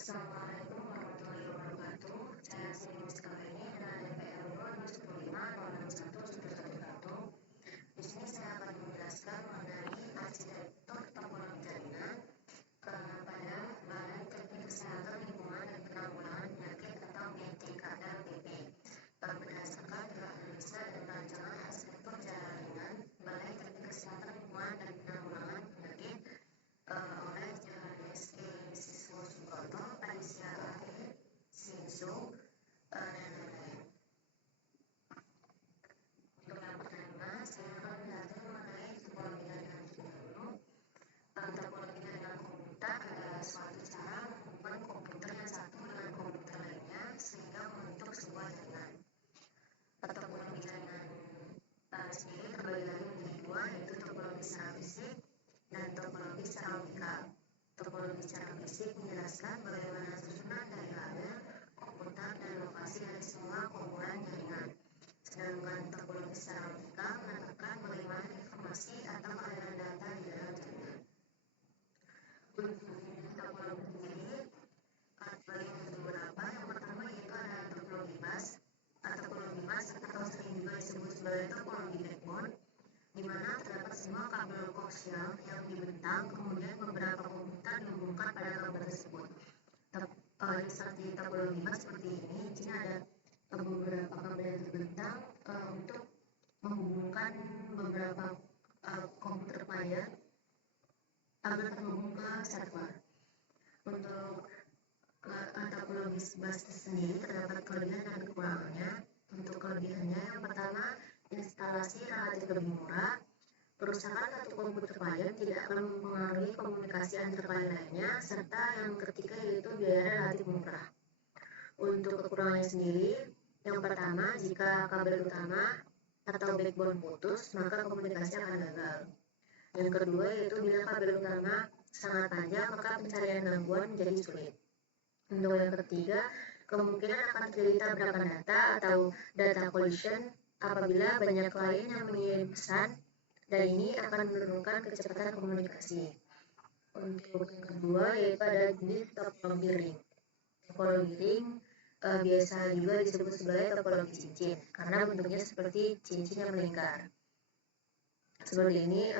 Assalamualaikum warahmatullahi wabarakatuh. Saya Sri kali ini adalah DPR 2010-061-111. Di sini saya akan menjelaskan mengenai arsitektur topologi jaringan pada Balai Teknik Kesehatan Lingkungan dan Penanggulangan Penyakit atau BTKLPP. Berdasarkan analisa dan rancangan arsitektur jaringan Balai Teknik Kesehatan Lingkungan dan Penanggulangan Penyakit oleh JHSE Siswo Subroto, Panisya Sinsu, dan lain-lain. Untuk yang pertama, saya akan menjelaskan mengenai topologi jaringan dulu. Topologi jaringan komputer adalah suatu cara menghubungkan komputer yang satu dengan komputer lainnya sehingga membentuk sebuah jaringan. Topologi jaringan sendiri terbagi lagi menjadi dua, yaitu topologi secara fisik dan topologi secara logika. Topologi secara fisik menjelaskan bagaimana susunan dari label, komputer, dan lokasi dari semua komponen jaringan. Sedangkan topologi secara logika menentukan bagaimana informasi atau aliran data di dalam jaringan. Untuk topologi sendiri terbagi menjadi beberapa. Yang pertama yaitu ada topologi bus atau sering juga disebut sebagai topologi backbone, di mana terdapat semua kabel koaksial yang dibentang, kemudian beberapa komputer dihubungkan pada kabel tersebut. Seperti topologi bus seperti ini, di sini ada beberapa kabel yang terbentang untuk menghubungkan beberapa komputer player agar terhubung ke server. Untuk topologi bus sendiri terdapat kelebihan dan kekurangannya. Untuk kelebihannya, yang pertama, instalasi relatif lebih murah. Perusahaan satu komputer klien tidak akan mempengaruhi komunikasi antar klien lainnya, serta yang ketiga yaitu biaya relatif murah. Untuk kekurangannya sendiri, yang pertama, jika kabel utama atau backbone putus, maka komunikasi akan gagal. Yang kedua yaitu bila kabel utama sangat panjang, maka pencarian gangguan menjadi sulit. Untuk yang ketiga, kemungkinan akan terjadi tabrakan data atau data collision apabila banyak klien yang mengirim pesan, dan ini akan menurunkan kecepatan komunikasi. Untuk yang kedua yaitu ada jenis topologi ring. Topologi ring biasa juga disebut sebagai topologi cincin karena bentuknya seperti cincin yang melingkar. Seperti ini,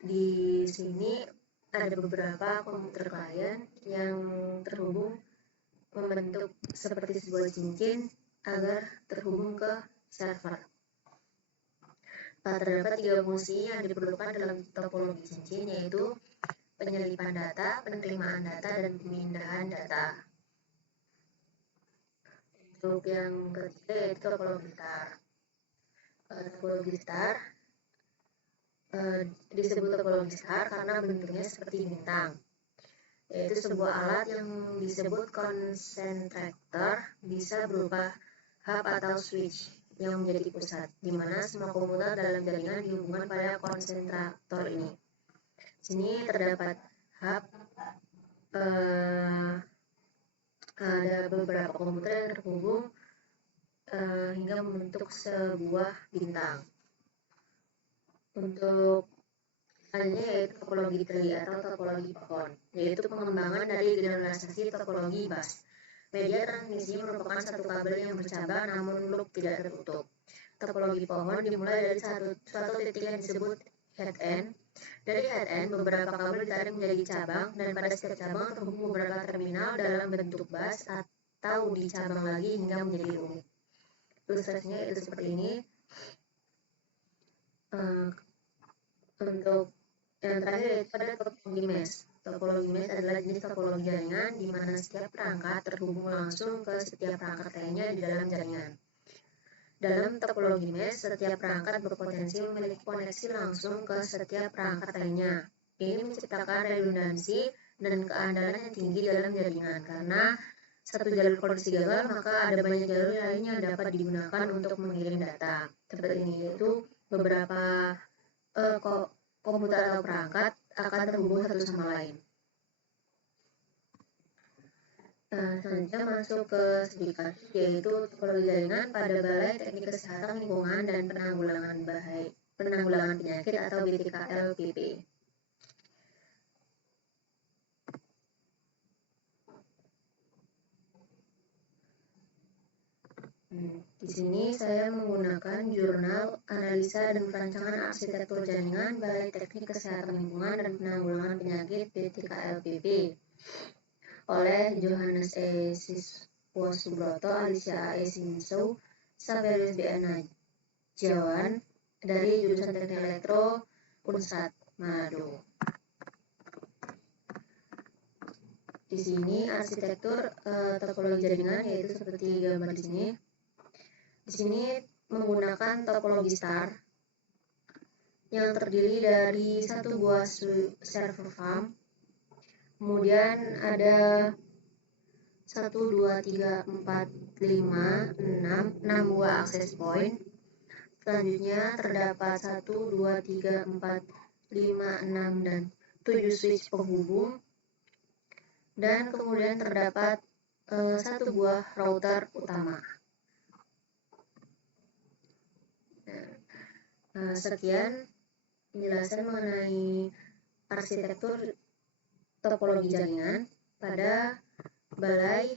di sini ada beberapa komputer klien yang terhubung membentuk seperti sebuah cincin agar terhubung ke server. Terdapat tiga fungsi yang diperlukan dalam topologi cincin, yaitu penyelipan data, penerimaan data, dan pemindahan data. Untuk yang ketiga yaitu topologi star. Topologi star disebut topologi star karena bentuknya seperti bintang, yaitu sebuah alat yang disebut konsentrator, bisa berupa hub atau switch yang menjadi pusat, di mana semua komputer dalam jaringan dihubungkan pada konsentrator ini. Sini terdapat hub, ada beberapa komputer yang terhubung hingga membentuk sebuah bintang. Untuk selanjutnya yaitu topologi tree atau topologi pohon, yaitu pengembangan dari generalisasi topologi bus. Media transmisi merupakan satu kabel yang bercabang namun loop tidak tertutup. Topologi pohon dimulai dari suatu titik yang disebut head end. Dari head end, beberapa kabel ditarik menjadi cabang, dan pada setiap cabang terhubung beberapa terminal dalam bentuk bus atau dicabang lagi hingga menjadi rumit. Ilustrasinya itu seperti ini. Untuk yang terakhir yaitu pada topologi mesh. Topologi mesh adalah jenis topologi jaringan di mana setiap perangkat terhubung langsung ke setiap perangkat lainnya di dalam jaringan. Dalam topologi mesh, setiap perangkat berpotensi memiliki koneksi langsung ke setiap perangkat lainnya. Ini menciptakan redundansi dan keandalan yang tinggi dalam jaringan, karena satu jalur koneksi gagal, maka ada banyak jalur lain yang dapat digunakan untuk mengirim data. Seperti ini, yaitu beberapa komputer atau perangkat akan terhubung satu sama lain. Selanjutnya masuk ke studi kasus, yaitu topologi jaringan pada Balai Teknik Kesehatan Lingkungan dan Penanggulangan Penyakit atau BTKLPP. Di sini saya menggunakan jurnal analisa dan perancangan arsitektur jaringan Balai Teknik Kesehatan Lingkungan dan Penanggulangan Penyakit BTKLPP oleh Johannes E. Siswosubroto, Alicia A. Sinsou, Saverius B. Najjawan dari jurusan Teknik Elektro Unsad Manado. Di sini arsitektur topologi jaringan yaitu seperti gambar di sini. Di sini menggunakan topologi star yang terdiri dari satu buah server farm, kemudian ada 1, 2, 3, 4, 5, 6 buah access point. Selanjutnya terdapat 1, 2, 3, 4, 5, 6, dan 7 switch penghubung. Dan kemudian terdapat 1 buah router utama. Sekian penjelasan mengenai arsitektur topologi jaringan pada Balai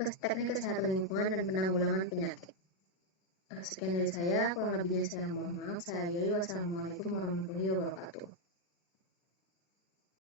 Teknik Kesehatan Lingkungan dan Penanggulangan Penyakit. Sekian dari saya, kurang lebihnya saya mohon maaf. Wassalamualaikum warahmatullahi wabarakatuh.